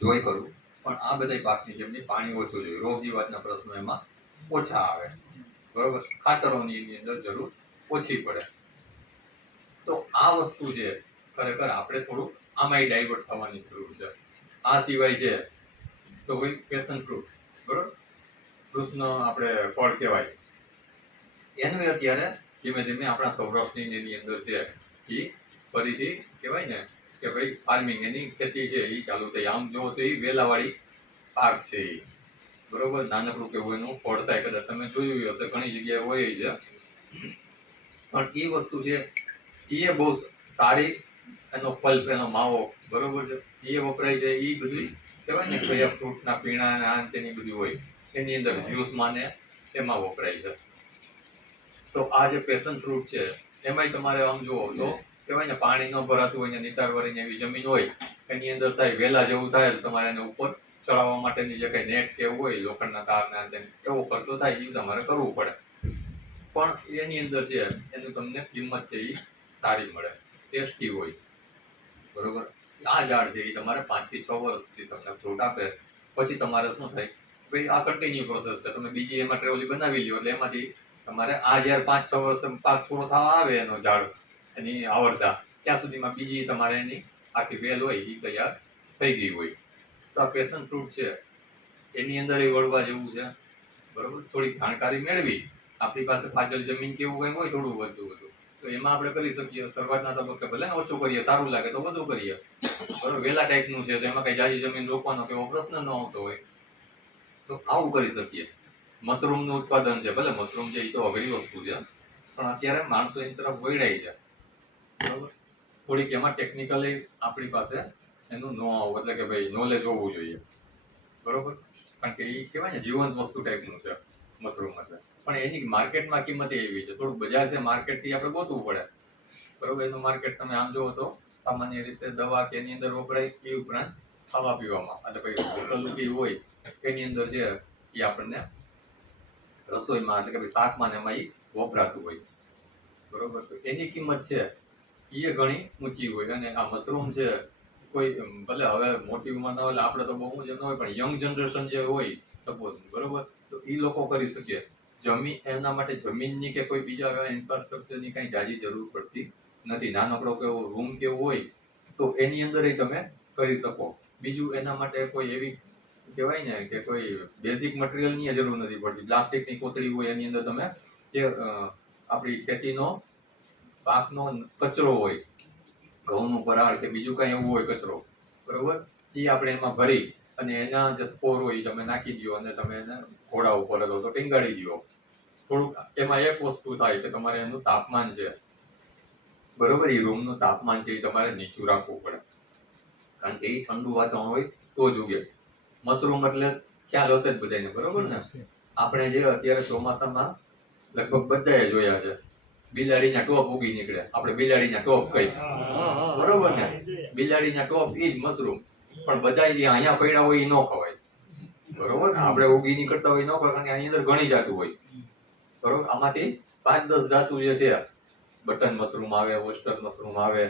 જોઈ કરવું, પણ આ બધા પાકની જેમ પાણી ઓછું જોઈએ, રોગ જીવાતના પ્રશ્નો એમાં ઓછા આવે, બરોબર. ખાતરોની એની અંદર જરૂર ઓછી પડે. તો આ વસ્તુ છે ખરેખર આપણે થોડું આમાંય ડાયવર્ટ થવાની જરૂર છે. આ સિવાય છે તો ભાઈ પેશન ફ્રૂટ, બરોબર. કૃષ્ણ આપણે ફળ કહેવાય, એનું અત્યારે ધીમે ધીમે આપણા સૌરાષ્ટ્રની એની અંદર છે એ ફરીથી કહેવાય ને કે ભાઈ ફાર્મિંગ એની ખેતી છે એ ચાલુ થઈ. આમ જોવો તો એ વેલાવાળી પાક છે એ, બરોબર. નાનકડું કેવું એનું ફળ થાય, કદાચ તમે જોયું હશે ઘણી જગ્યાએ હોય છે, પણ એ વસ્તુ છે એ બહુ સારી, એનો પલ્પ એનો માવો બરોબર છે એ વપરાય છે. એ બધું કહેવાય ને કયા ફ્રૂટના પીણા અને આ તેની બધી હોય એની અંદર જ્યુસમાં ને એમાં વપરાય છે. તો આ જે પેશન ફ્રૂટ છે એમાંય તમારે આમ જુઓ તો કહેવાય ને પાણી ન ભરાતું હોય ને નિતારવાળી એવી જમીન હોય એની અંદર થાય વેલા જેવું થાય તો તમારે એને ઉપર ચડાવવા માટેની જે કઈ નેટ કે એવું હોય લોખંડના તારના એવો ખર્ચો થાય એ તમારે કરવું પડે. પણ એની અંદર છે એનું તમને કિંમત છે એ સારી મળે, ટેસ્ટી હોય, બરોબર. આ ઝાડ છે એ તમારે 5 થી 6 વર્ષ સુધી તમને ફ્રૂટ આપે. પછી તમારે શું થાય, ભાઈ આ કન્ટિન્યુ પ્રોસેસ છે, તમે બીજી એમાં ટ્રેવલી બનાવી લ્યો એટલે એમાંથી તમારે આ જ્યારે 5-6 વર્ષ પાક પૂરો થવા આવે એનો ઝાડ એની આવડતા ત્યાં સુધીમાં બીજી તમારે એની આખી વેલ હોય એ તૈયાર થઈ ગઈ હોય. તો આ પેશન ફ્રૂટ છે એની અંદર એ વળવા જેવું છે, બરોબર. થોડીક જાણકારી મેળવી, આપણી પાસે ફાજલ જમીન કેવું કંઈ હોય થોડું વધુ તો એમાં આપણે કરી શકીએ. શરૂઆતના તબક્કે ભલે ને ઓછું કરીએ, સારું લાગે તો વધુ કરીએ, બરોબર. વેલા ટાઈપનું છે તો એમાં કઈ જાજી જમીન રોકવાનો કે એવો પ્રશ્ન ન આવતો હોય તો આવું કરી શકીએ. મશરૂમનું ઉત્પાદન છે, ભલે મશરૂમ છે એ તો અઘરી વસ્તુ છે, પણ અત્યારે માણસો એની તરફ વળાય છે, બરોબર. થોડીક એમાં ટેકનિકલી આપણી પાસે એનું નો આવું એટલે કે ભાઈ નોલેજ હોવું જોઈએ, બરોબર. કારણ કે એ કહેવાય ને જીવંત વસ્તુ ટાઈપનું છે મશરૂમ એટલે. પણ એની માર્કેટમાં કિંમત એવી છે, થોડુંક બજાર છે માર્કેટથી આપણે ગોતવું પડે, બરોબર. એનું માર્કેટ તમે આમ જુઓ તો સામાન્ય રીતે દવા કે એની અંદર વપરાય એ ઉપરાંત ખાવા પીવામાં એટલે ભાઈ હોટલ કે હોય એની અંદર છે એ આપણને રસોઈમાં એટલે કે ભાઈ શાકમાં ને એમાં એ વપરાતું હોય, બરોબર. તો એની કિંમત છે એ ઘણી ઊંચી હોય. અને આ મશરૂમ છે કોઈ ભલે હવે મોટી ઉંમરના હોય આપણે તો બહુ જ ન હોય, પણ યંગ જનરેશન જે હોય સપોઝ, બરોબર, તો એ લોકો કરી શકીએ. એમના માટે જમીનની કે કોઈ બીજા એવા ઇન્ફ્રાસ્ટ્રક્ચરની કઈ જાજી જરૂર પડતી નથી. નાનકડો કેવો રૂમ કેવું હોય તો એની અંદર તમે કરી શકો. બીજું એના માટે કોઈ એવી કહેવાય ને કે કોઈ બેઝિક મટીરિયલની જરૂર નથી પડતી. પ્લાસ્ટિકની કોથળી હોય એની અંદર તમે જે આપણી ખેતીનો પાકનો કચરો હોય, ઘઉંનું પરાળ કે બીજું કઈ એવું હોય કચરો, બરોબર, એ આપણે એમાં ભરી અને એના જે સ્પોર હોય તમે નાખી દો અને તમે એને ઘોડા ઉપર તો ટીંગાડી દો. થોડુંક એમાં એક વસ્તુ થાય કે તમારે એનું તાપમાન છે, બરોબર, એ રૂમનું તાપમાન છે એ તમારે નીચું રાખવું પડે, કારણ કે એ ઠંડુ વાતાવરણ હોય તો જ ઉગે. મશરૂમ એટલે ખ્યાલ હશે જ બધાને, બરોબર ને. આપણે જે અત્યારે ચોમાસામાં લગભગ બધાએ જોયા છે બિલાડીના ટોપ ઉગી નીકળે, આપણે બિલાડીના ટોપ કઈ, બરોબર ને. બિલાડીના ટોપ ઈ જ મશરૂમ, પણ બધા અહીંયા પડ્યા હોય એ ન ખવાય, બરોબર. આપણે ઉગી નીકળતા હોય ન ખવાય, કારણ કે આની અંદર ઘણી જાતું હોય, બરોબર. આમાંથી 5-10 જાતું જે છે, બટન મશરૂમ આવે, ઓસ્ટર મશરૂમ આવે,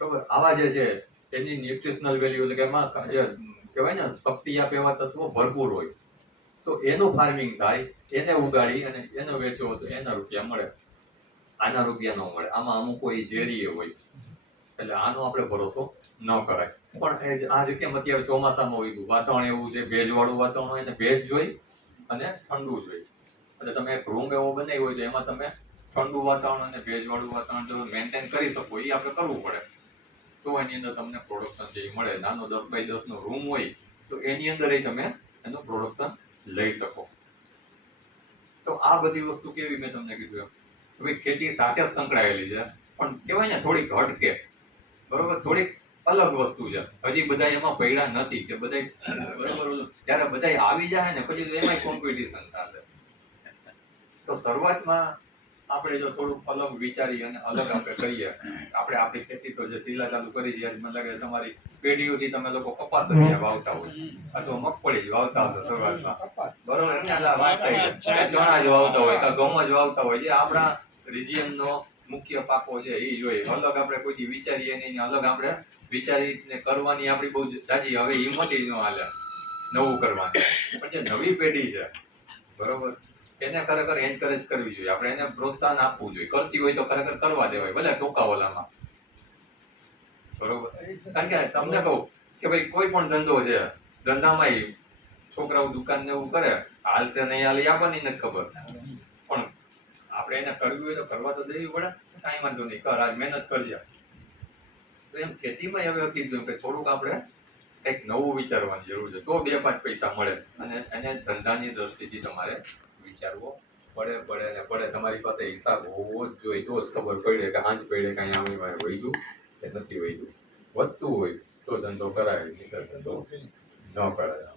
બરોબર. આવા જે છે એની ન્યુટ્રિશનલ વેલ્યુ એટલે કે એમાં જે કહેવાય ને શક્તિ આપે એવા તત્વો ભરપૂર હોય. તો એનું ફાર્મિંગ થાય, એને ઉગાડી અને એને વેચો તો એના રૂપિયા મળે, આના રૂપિયા ન મળે. આમાં અમુક કોઈ ઝેરી હોય એટલે આનો આપણે ભરોસો ન કરાય. પણ આ જે કેમ અત્યારે ચોમાસામાં હોય વાતાવરણ એવું છે, ભેજવાળું વાતાવરણ હોય ને ભેજ જોઈ અને ઠંડુ જોઈ એટલે તમે એક રૂમ એવો બનાવ્યો હોય તો એમાં તમે ઠંડુ વાતાવરણ અને ભેજવાળું વાતાવરણ જો મેન્ટેન કરી શકો એ આપણે કરવું પડે તો એની અંદર તમને પ્રોડક્શન જે મળે. નાનો 10x10 નો રૂમ હોય તો એની અંદર તમે એનું પ્રોડક્શન લઈ શકો. તો આ બધી વસ્તુ કેવી મેં તમને કીધું એમ કે ખેતી સાથે જ સંકળાયેલી છે, પણ કહેવાય ને થોડીક હટકે, બરોબર, થોડીક અલગ વસ્તુ છે. હજી બધા એમાં પડ્યા નથી કે બધા, બરોબર. જ્યારે બધા આવી જાય ને પછી તો એમાંય કોમ્પિટિશન થશે. તો શરૂઆતમાં આપણે જો થોડુંક અલગ વિચારીએ અને અલગ આપણે કરીએ, આપણે આપણી ખેતી તો જે ચીલા ચાલુ કરી છે મને લાગે તમારી પેઢીઓથી તમે લોકો કપાસ જ વાવતા હોય અથવા મગફળી જ વાવતા હશે શરૂઆતમાં, બરોબર. ચણા જ વાવતા હોય કે ઘઉં જ વાવતા હોય. જે આપણા રિજિયનનો મુખ્ય પાકો છે એ જોઈએ. અલગ આપણે કોઈ વિચારીએ નહીં, અલગ આપણે વિચારીને કરવાની આપણી બહુ જાજી હવે હિંમત ન હાલે નવું કરવાની. પણ જે નવી પેઢી છે, બરોબર, એને ખરેખર એન્કરેજ કરવી જોઈએ, આપણે એને પ્રોત્સાહન આપવું જોઈએ. કરતી હોય તો ખરેખર કરવા દેવાય, ભલે ટોકા ઓલામાં, બરોબર. કારણ કે તમને કહું કે ભાઈ કોઈ પણ ધંધો છે, ધંધામાં છોકરાઓ દુકાન ને એવું કરે હાલશે નહીં હાલે એ આપણને નથી ખબર, પણ આપણે એને કરવી હોય તો કરવા તો દેવી પડે. કાંઈ વાંધો નહીં, કર, આજ મહેનત કરજે. તો એમ ખેતીમાં હવે કીધું કે થોડુંક આપણે કંઈક નવું વિચારવાની જરૂર છે, તો 2-5 પૈસા મળે. અને એને ધંધાની દ્રષ્ટિથી તમારે વિચારવો પડે ને પડે. તમારી પાસે હિસાબ હોવો જ જોઈએ, તો જ ખબર પડે કે આજ પડે કાંઈ આમ વૈધું કે નથી વૈધું. વધતું હોય તો ધંધો કરાય, નહીં ધંધો ન કરાય.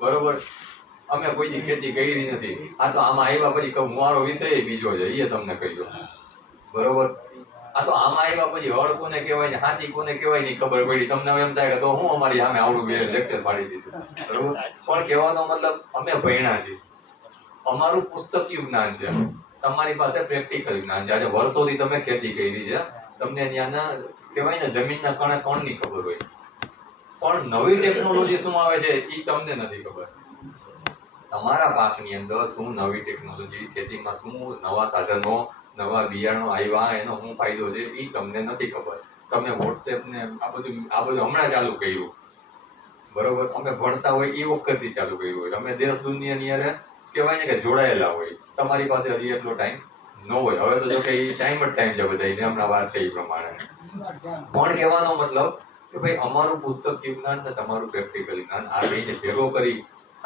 બરોબર. અમે કોઈની ખેતી કરી નથી, આ તો આમાં આવ્યા પછી કહું મારો વિષય બીજો છે, એ તમને કહી દો. બરોબર. આ તો આમાં આવ્યા પછી હળ કોને કહેવાય ને હાથી કોને કહેવાય નહીં ખબર પડી. તમને એમ થાય કે તો હું અમારી સામે આવડું બે લેક્ચર પાડી દીધું. બરોબર. પણ કહેવાનો મતલબ અમે ભણ્યા છીએ, અમારું પુસ્તકીય જ્ઞાન છે, તમારી પાસે પ્રેક્ટિકલ જ્ઞાન છે. આજે વર્ષોથી તમે ખેતી કરી છે, તમને ત્યાંના કહેવાય ને જમીનના કણે કણની ખબર હોય, પણ નવી ટેકનોલોજી શું આવે છે એ તમને નથી ખબર. તમારા પાકની અંદર શું નવી ટેકનોલોજી, ખેતીમાં શું નવા સાધનો, નવા બિયારણો આવ્યા, એનો શું ફાયદો છે એ તમને નથી ખબર. તમે વોટ્સએપ ને આ બધું હમણાં ચાલુ કર્યું. બરોબર. અમે ભણતા હોય એ વખતથી ચાલુ કર્યું હોય. અમે દેશ દુનિયાની અરે કહેવાય ને કે જોડાયેલા હોય. તમારી પાસે હજી એટલો ટાઈમ ન હોય. હવે તો જો કે એ ટાઈમ જ ટાઈમ છે બધાને, હમણાં વાત થઈ પ્રમાણે. પણ કહેવાનો મતલબ કે ભાઈ અમારું પુસ્તકીય જ્ઞાન ને તમારું પ્રેક્ટિકલ જ્ઞાન આ બેને ભેગો કરી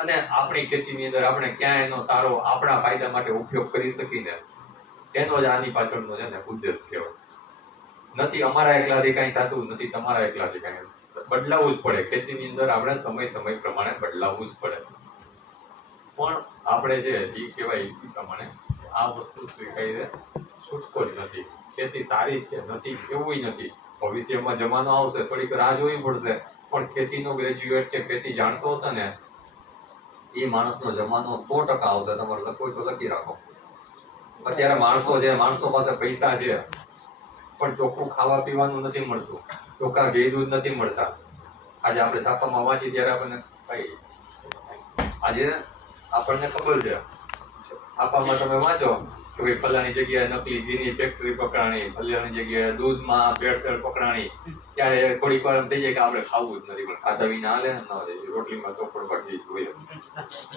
અને આપણી ખેતીની અંદર આપણે ક્યાં એનો સારો આપણા ફાયદા માટે ઉપયોગ કરી શકીને, એનો જ આની પાછળનો છે ને ઉદ્દેશ કહેવાય. નથી અમારા એકલાથી કાંઈ થતું નથી, તમારા એકલાથી કાંઈ બદલાવવું જ પડે. ખેતીની અંદર આપણે સમય પ્રમાણે બદલાવવું જ પડે. પણ આપણે જે એ કહેવાય એ પ્રમાણે આ વસ્તુ સ્વીકારીને છૂટકો જ નથી. ખેતી સારી જ છે, નથી એવું નથી. ભવિષ્યમાં જમાનો આવશે, થોડીક રાહ જોવી પડશે, પણ ખેતીનો ગ્રેજ્યુએટ કે ખેતી જાણતો હશે ને એ માણસનો જમાનો 100% આવશે. તમારે લખવું હોય તો લખી રાખો. અત્યારે માણસો પાસે પૈસા છે, પણ ચોખ્ખું ખાવા પીવાનું નથી મળતું, ચોખ્ખા ઘી દૂધ નથી મળતા. આજે આપણે છાપામાં વાંચી ત્યારે આપણને આજે આપણને ખબર છે, છાપામાં તમે વાંચો કે ભાઈ ફલાણી જગ્યાએ નકલી ઘીની ફેક્ટરી પકડાણી, ફલાણી જગ્યાએ દૂધમાં ભેળસેળ પકડાણી. ત્યારે થોડીક વાર એમ થઈ જાય કે આપણે ખાવું જ નથી, પણ ખાધા વિના હાલે ને ન હાલે. રોટલીમાં ચોપડ ભાગી હોય,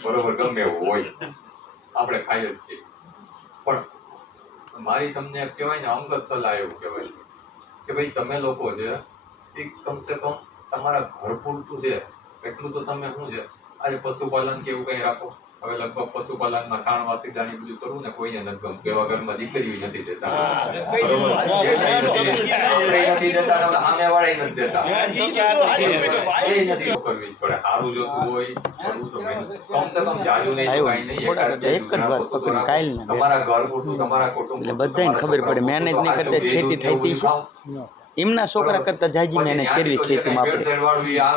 બરોબર, ગમે એવું હોય, આપણે ખાઈ જ છીએ. પણ મારી તમને કહેવાય ને અંગત સલાહ એવું કહેવાય કે ભાઈ તમે લોકો છે એ કમસે કમ તમારા ઘર પૂરતું છે એટલું તો તમે શું છે આજે પશુપાલન કે એવું કંઈ રાખો. હવે લગભગ પશુપાલનમાં છાણ વાસીદાની બધું કરવું ને કોઈને નથી ગમતું. એવા ઘરમાં દીકરીઓ નથી દેતા, બરોબર, નથી દેતા, સામે વાળા નથી દેતા, એ નથી કરવી જ પડે. સારું જોતું હોય કરવું તો કમસે કમ જાજુ નહીં તો કાંઈ નહીં, તમારા ઘર પૂરતું, તમારા કુટુંબ બધાને ખબર પડે મહેનત નહીં કરતા ખેતી થતી છે. એમના છોકરા કરતા જાજી મહેનત કરવી ખેતીમાં આપણે.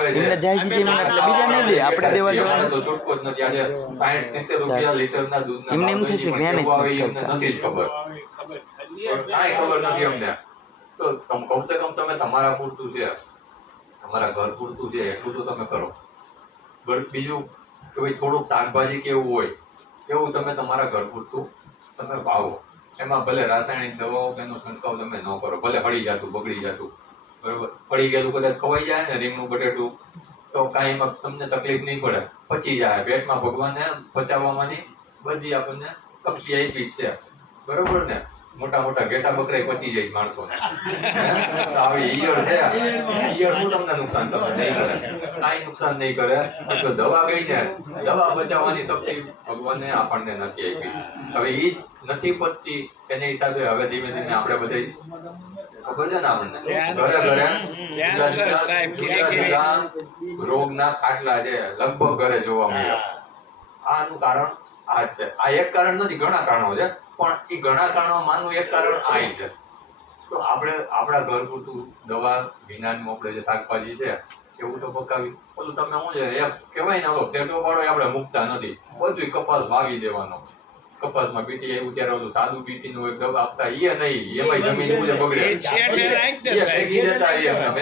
એમને જાજી મહેનત એટલે બીજા નહીં લે, આપણે દેવા જવાનું તો છૂટકો જ નથી. આજે 60-70 રૂપિયા લીટરના દૂધના એમને એમ થાય છે મહેનત નથી જ ખબર, કાંઈ ખબર નથી અમને. તો કમસે કમ તમે તમારા પૂરતું છે, તમારા ઘર પૂરતું છે એટલું તો તમે કરો. બીજું કે ભાઈ થોડુંક શાકભાજી કેવું હોય એવું તમે તમારા ઘર પૂરતું તમે વાવો. એમાં ભલે રાસાયણિક દવાઓ તેનો છંટકાવ તમે ન કરો, ભલે હળી જતું, બગડી જતું, બરોબર, પડી ગયેલું કદાચ ખવાઈ જાય ને રીંગણું બટેટું તો કાંઈ એમાં તમને તકલીફ નહીં પડે, પચી જાય. પેટમાં ભગવાને પચાવવાની બધી આપણને શક્તિ આપી જ છે, બરોબર ને. મોટા ઘેટા બકરા પચી જાય માણસોને. આવી ઈયળ છે, ઈયળ શું તમને નુકસાન કરે? નહીં કરે, કાંઈ નુકસાન નહીં કરે. તો દવા ગઈ ને, દવા બચાવવાની શક્તિ ભગવાને આપણને નથી આપી. હવે ઈ નથી પચતી એના હિસાબે હવે ધીમે ધીમે આપણે બધા ખબર છે ને આપણને ઘરે રોગના ખાટલા છે લગભગ ઘરે જોવા મળ્યા. આનું કારણ આ જ છે. આ એક કારણ નથી, ઘણા કારણો છે, પણ એ ઘણા કારણોમાંનું એક કારણ આ છે. તો આપણે આપણા ઘર પૂરતું દવા વિનાનું આપણે જે શાકભાજી છે એવું તો પકાવી. ઓલું તમે શું છે એક કહેવાય ને, સેટો પાડો આપણે મૂકતા નથી, બધું કપાસ વાવી દેવાનો. કપાસમાં બીટી આવ્યું ત્યારે ઓલું સાદું બીટીનું એક દવા આપતા, એ નહીં, એમાં જમીન બગડે,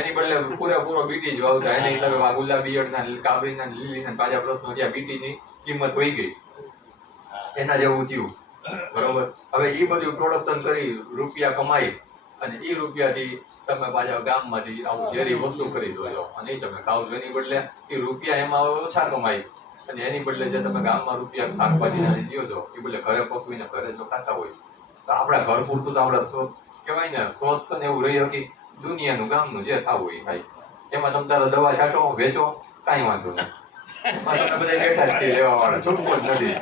એની બદલે પૂરેપૂરો બીટી જ વાવતા. એના હિસાબે આ ગુલાબી ઈયળના, કાબરીના, લીલીના તાજા પ્રશ્નો ત્યાં બીટીની કિંમત વહી ગઈ, એના જેવું થયું, બરોબર. હવે એ બધું પ્રોડક્શન કરી રૂપિયા કમાઈ અને એ રૂપિયાથી તમે પાછા ગામમાંથી આવું ઝેરી વસ્તુ ખરીદો છો અને એ તમે ખાવ છો. એની બદલે એ રૂપિયા એમાં ઓછા કમાય અને એની બદલે જે તમે ગામમાં રૂપિયા શાકભાજી દો છો એ બદલે ઘરે પકવીને ઘરે જો ખાતા હોય તો આપણા ઘર પૂરતું તો આપણે કહેવાય ને સ્વસ્થ ને એવું રહી શકી. દુનિયાનું ગામનું જે થવું હોય થાય એમાં તમે તારે દવા છાંટો વેચો કાંઈ વાંધો નહીં. એમાં તમે બધા બેઠા જ છીએ લેવા વાળા, છૂટકો જ નથી.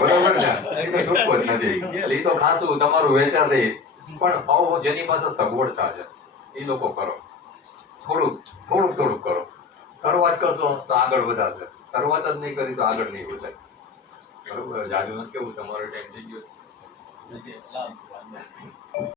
બરોબર ને? એ તો છૂટકો જ નથી. એટલે એ તો ખાસું તમારું વેચાશે પણ ભાવ જેની પાસે સગવડતા છે એ લોકો કરો. થોડુંક કરો. શરૂઆત કરશો તો આગળ વધાશે. શરૂઆત જ નહીં કરી તો આગળ નહીં વધાય. બરોબર? જાજુ નથી કેવું, તમારો ટાઈમ થઈ ગયો.